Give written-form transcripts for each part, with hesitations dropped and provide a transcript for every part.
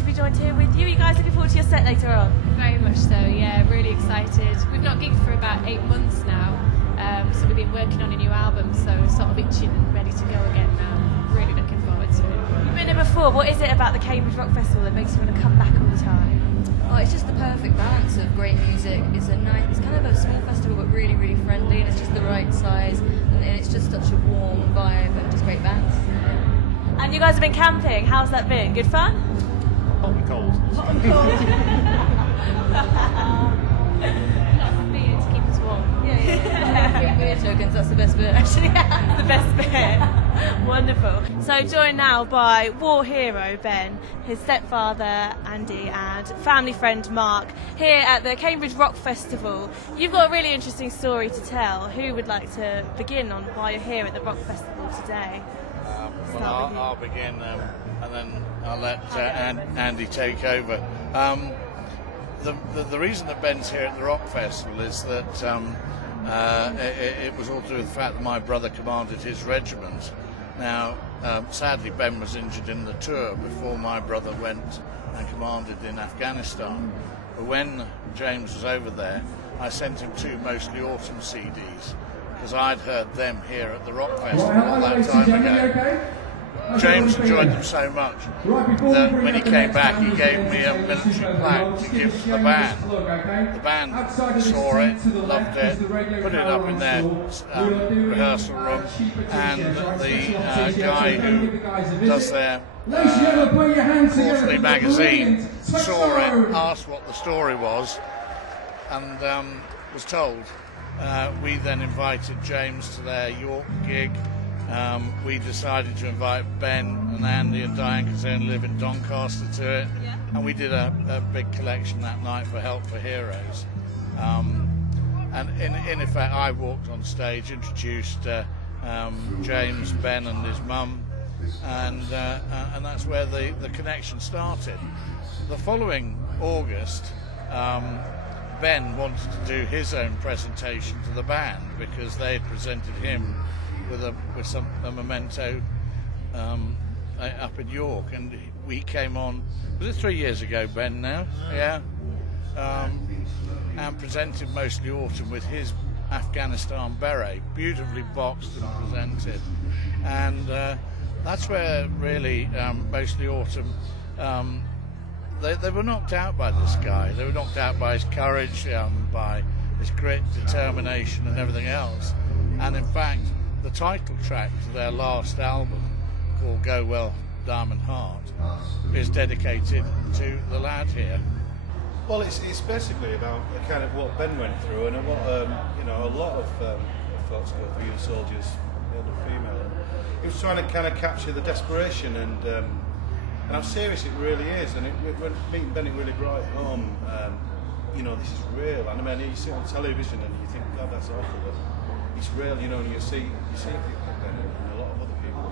to be joined here with you. Are you guys looking forward to your set later on? Very much so, yeah, really excited. We've not gigged for about 8 months now, so we've been working on a new album, so we're sort of itching and ready to go again now. Really looking forward to it. You've been here before. What is it about the Cambridge Rock Festival that makes you want to come back all the time? Oh, it's just the perfect balance of great music. It's kind of a small festival, but really, really friendly, and it's just the right size, and it's just such a warm vibe and just great bands. And you guys have been camping. How's that been? Good fun? Hot and cold. Hot and cold. Beer to keep us warm. Yeah. Beer tokens, that's the best bit, actually. The best bit. Wonderful. So joined now by war hero Ben, his stepfather Andy and family friend Mark here at the Cambridge Rock Festival. You've got a really interesting story to tell. Who would like to begin on why you're here at the Rock Festival today? Well, I'll begin and then I'll let Andy take over. The reason that Ben's here at the Rock Festival is that it was all to do with the fact that my brother commanded his regiment. Now, sadly, Ben was injured in the tour before my brother went and commanded in Afghanistan. But when James was over there, I sent him 2 Mostly Autumn CDs because I'd heard them here at the Rock Festival all that time ago. James enjoyed them so much that when he came back he gave me a military plaque to give to the band. The band saw it, loved it, put it up in their rehearsal room, and the guy who does their quarterly magazine saw it, asked what the story was, and was told. We then invited James to their York gig. We decided to invite Ben and Andy and Diane, because they only live in Doncaster, to it. Yeah. And we did a big collection that night for Help for Heroes. And in effect, I walked on stage, introduced James, Ben and his mum, and that's where the connection started. The following August, Ben wanted to do his own presentation to the band because they had presented him with a memento up in York, and we came on. Was it 3 years ago, Ben? Now, yeah, and presented Mostly Autumn with his Afghanistan beret, beautifully boxed and presented, and that's where really Mostly Autumn. They were knocked out by this guy. They were knocked out by his courage, by his grit, determination, and everything else. And in fact, the title track to their last album, called Go Well Diamond Heart, is dedicated to the lad here. Well, it's basically about kind of what Ben went through, and what a lot of folks go through, the soldiers, male and female. And he was trying to kind of capture the desperation and how serious it really is. And when meeting Ben, it really brought it home. This is real. And I mean, you see it on television and you think, God, that's awful. But it's real, and you see people like Ben and a lot of other people,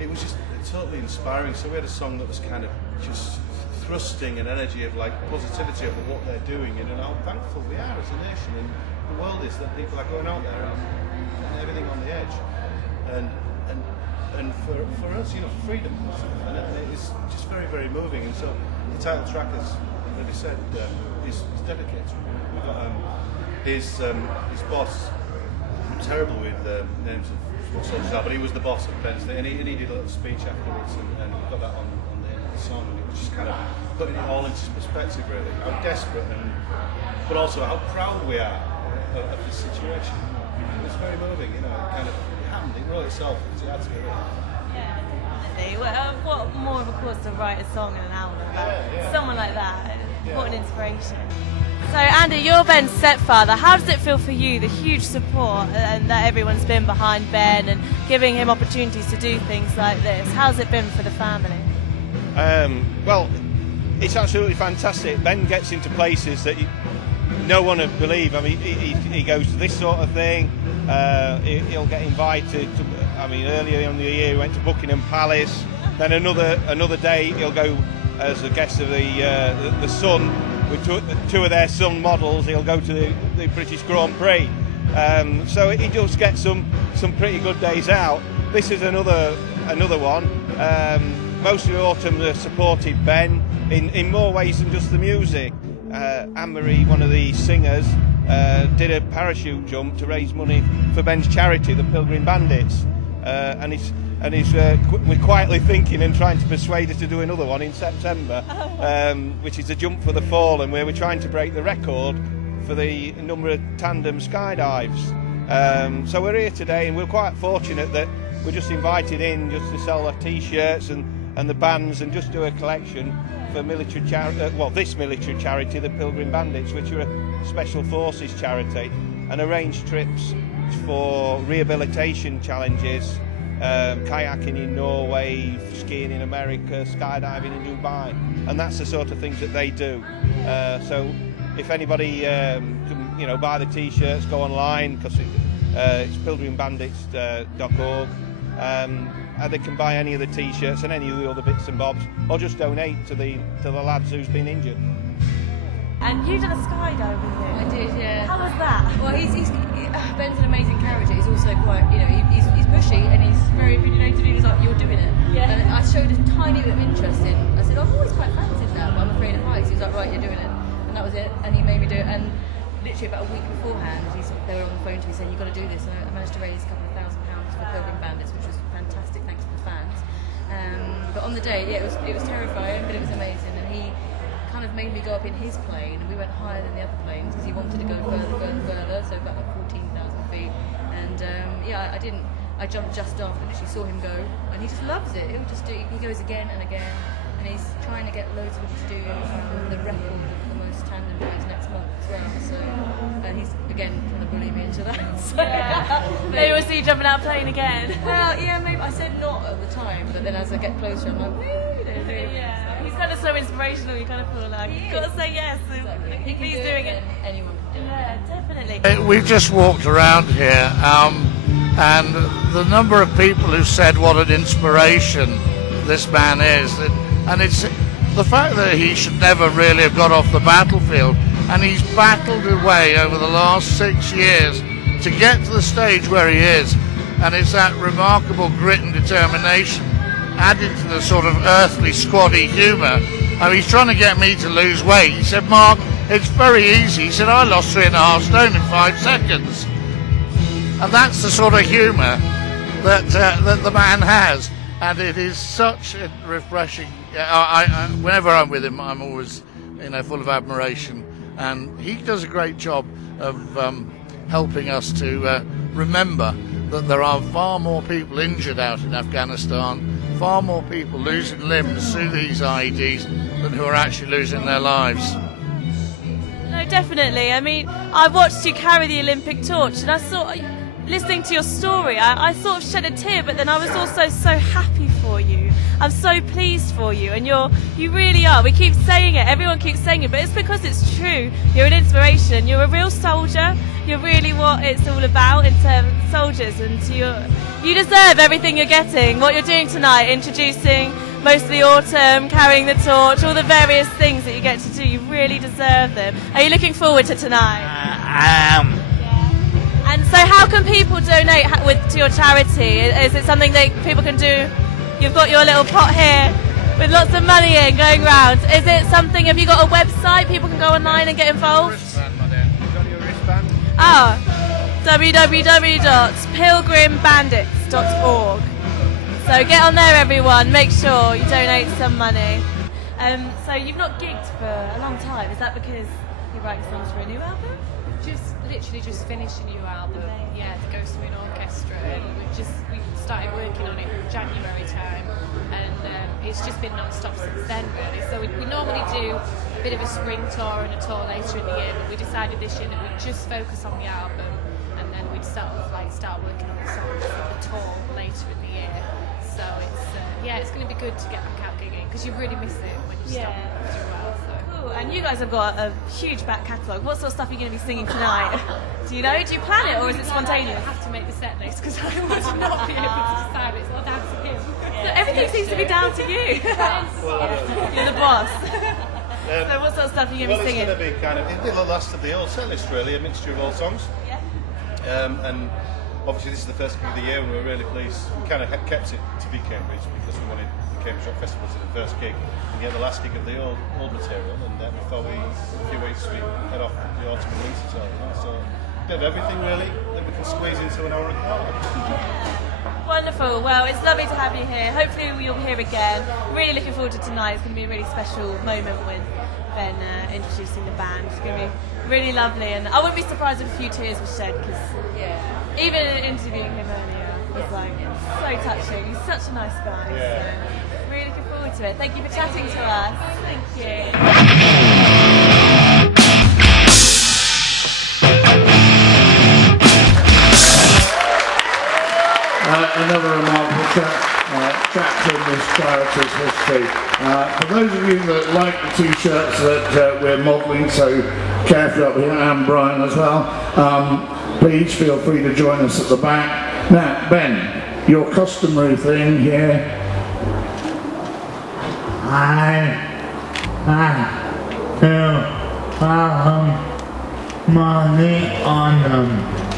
It was just totally inspiring. So we had a song that was kind of just thrusting an energy of like positivity over what they're doing, and how thankful we are as a nation, and the world is that people are going out there and everything on the edge, and for us, freedom, and it's just very, very moving. And so the title track, as Libby said, is dedicated to him. We've got his boss. I'm terrible with names of soldiers, but he was the boss of Ben's thing, and he did a little speech afterwards, and we got that on the song, and it was just kind of putting it all into perspective, really. How desperate, but also how proud we are of this situation. It was very moving, it happened, it wrote itself, it had to be written. Yeah, definitely. Well, what more of a cause to write a song and an album about someone like that? What an inspiration. So Andy, you're Ben's stepfather. How does it feel for you, the huge support and that everyone's been behind Ben and giving him opportunities to do things like this? How's it been for the family? Well, it's absolutely fantastic. Ben gets into places that no one would believe. I mean, he goes to this sort of thing. He'll get invited to, earlier in the year he went to Buckingham Palace. Then another day he'll go as a guest of the Sun. With two of their Sun models, he'll go to the British Grand Prix. So he does get some pretty good days out. This is another one. most of the autumn supported Ben in more ways than just the music. Anne-Marie, one of the singers, did a parachute jump to raise money for Ben's charity, the Pilgrim Bandits, we're quietly thinking and trying to persuade her to do another one in September, which is a jump for the fallen, where we're trying to break the record for the number of tandem skydives. So we're here today, and we're quite fortunate that we're just invited in just to sell our T-shirts and the bands, and just do a collection for military this military charity, the Pilgrim Bandits, which are a special forces charity, and arrange trips for rehabilitation challenges, kayaking in Norway, skiing in America, skydiving in Dubai, and that's the sort of things that they do. So if anybody can, buy the T-shirts, go online, because it's pilgrimbandits.org. They can buy any of the T-shirts and any of the other bits and bobs, or just donate to the lads who's been injured. And you did a skydive with him. I did, yeah. How was that? Well, Ben's an amazing character. He's also quite, he's pushy, and he's very opinionated. He was like, "You're doing it." Yeah. And I showed a tiny bit of interest in. I said, "I've always quite fancied that, but I'm afraid of heights." He was like, "Right, you're doing it," and that was it. And he made me do it. And literally about a week beforehand, they were on the phone to me saying, "You've got to do this." And I managed to raise a couple of £1,000 for Pilgrim Bandits, which was fantastic, thanks to the fans. But on the day, yeah, it was terrifying, but it was amazing. And he kind of made me go up in his plane, and we went higher than the other planes because he wanted to go further, so about 14,000 feet. And I jumped just after, literally saw him go, and he just loves it. He'll just he goes again and again, and he's trying to get loads of people to do the record of the most tandem rides next month as well. So, and he's again trying to bully me into that. So, Maybe we'll see you jumping out plane again. Well, yeah, maybe. I said not at the time, but then as I get closer, I'm like, woo! Yeah, he's kind of so inspirational. You kind of feel like you've got to say yes. Exactly. If he's doing it, anyone can do it. Yeah, definitely. We've just walked around here, and the number of people who said what an inspiration this man is, and it's the fact that he should never really have got off the battlefield, and he's battled away over the last 6 years to get to the stage where he is, and it's that remarkable grit and determination added to the sort of earthly squaddy humour. I mean, he's trying to get me to lose weight. He said, "Mark, it's very easy." He said, "I lost 3.5 stone in 5 seconds." And that's the sort of humour that the man has, and it is such a refreshing. Whenever I'm with him, I'm always, full of admiration, and he does a great job of helping us to remember that there are far more people injured out in Afghanistan, far more people losing limbs through these IEDs than who are actually losing their lives. No, definitely. I mean, I watched you carry the Olympic torch, and I saw, listening to your story, I sort of shed a tear, but then I was also so happy for you. I'm so pleased for you, and you really are. We keep saying it, everyone keeps saying it, but it's because it's true. You're an inspiration. You're a real soldier. You're really what it's all about in terms of soldiers, and you deserve everything you're getting. What you're doing tonight, introducing most of the autumn, carrying the torch, all the various things that you get to do, you really deserve them. Are you looking forward to tonight? I am. Yeah. And so how can people donate to your charity? Is it something that people can do? You've got your little pot here with lots of money in going round. Is it something, have you got a website people can go online and get involved? Wristband, my dear. You got your wristband? www.pilgrimbandits.org. So get on there, everyone. Make sure you donate some money. So you've not gigged for a long time. Is that because you're writing songs for a new album? Literally just finished a new album. Yeah, the Ghost of an Orchestra, and we started working on it in January time, and it's just been non-stop since then, really. So we normally do a bit of a spring tour and a tour later in the year, but we decided this year that we'd just focus on the album, and then we'd start working on the songs for the tour later in the year. So it's going to be good to get back out gigging, because you really miss it when you stop as well. So. Cool. And you guys have got a huge back catalogue. What sort of stuff are you going to be singing tonight? Do you know? Do you plan it, or is it spontaneous? I have to make the set list because I would not be able to decide. It's all down to him. So everything seems to be down to you. You're the boss. So what sort of stuff are you going to be singing? It's going to be it'll be the last of the old set list, really, a mixture of old songs. Yeah. And obviously this is the first gig of the year, and we're really pleased. We kind of kept it to be Cambridge because we wanted the Cambridge Rock Festival to be the first gig, and yet the last gig of the old material, and we thought in a few weeks we head off the autumn and winter tour. So a bit of everything really that we can squeeze into an hour and a quarter. Wonderful. Well, it's lovely to have you here. Hopefully you'll be here again. Really looking forward to tonight. It's going to be a really special moment with Ben introducing the band. It's going to be really lovely, and I wouldn't be surprised if a few tears were shed, because even interviewing him earlier was like so touching. He's such a nice guy. So really looking forward to it. Thank you for chatting to us. Thank you. Another remarkable chapter in this charity's history. For those of you that like the t-shirts that we're modelling so carefully up here, and Brian as well, please feel free to join us at the back. Now, Ben, your customary thing here. I feel money on them.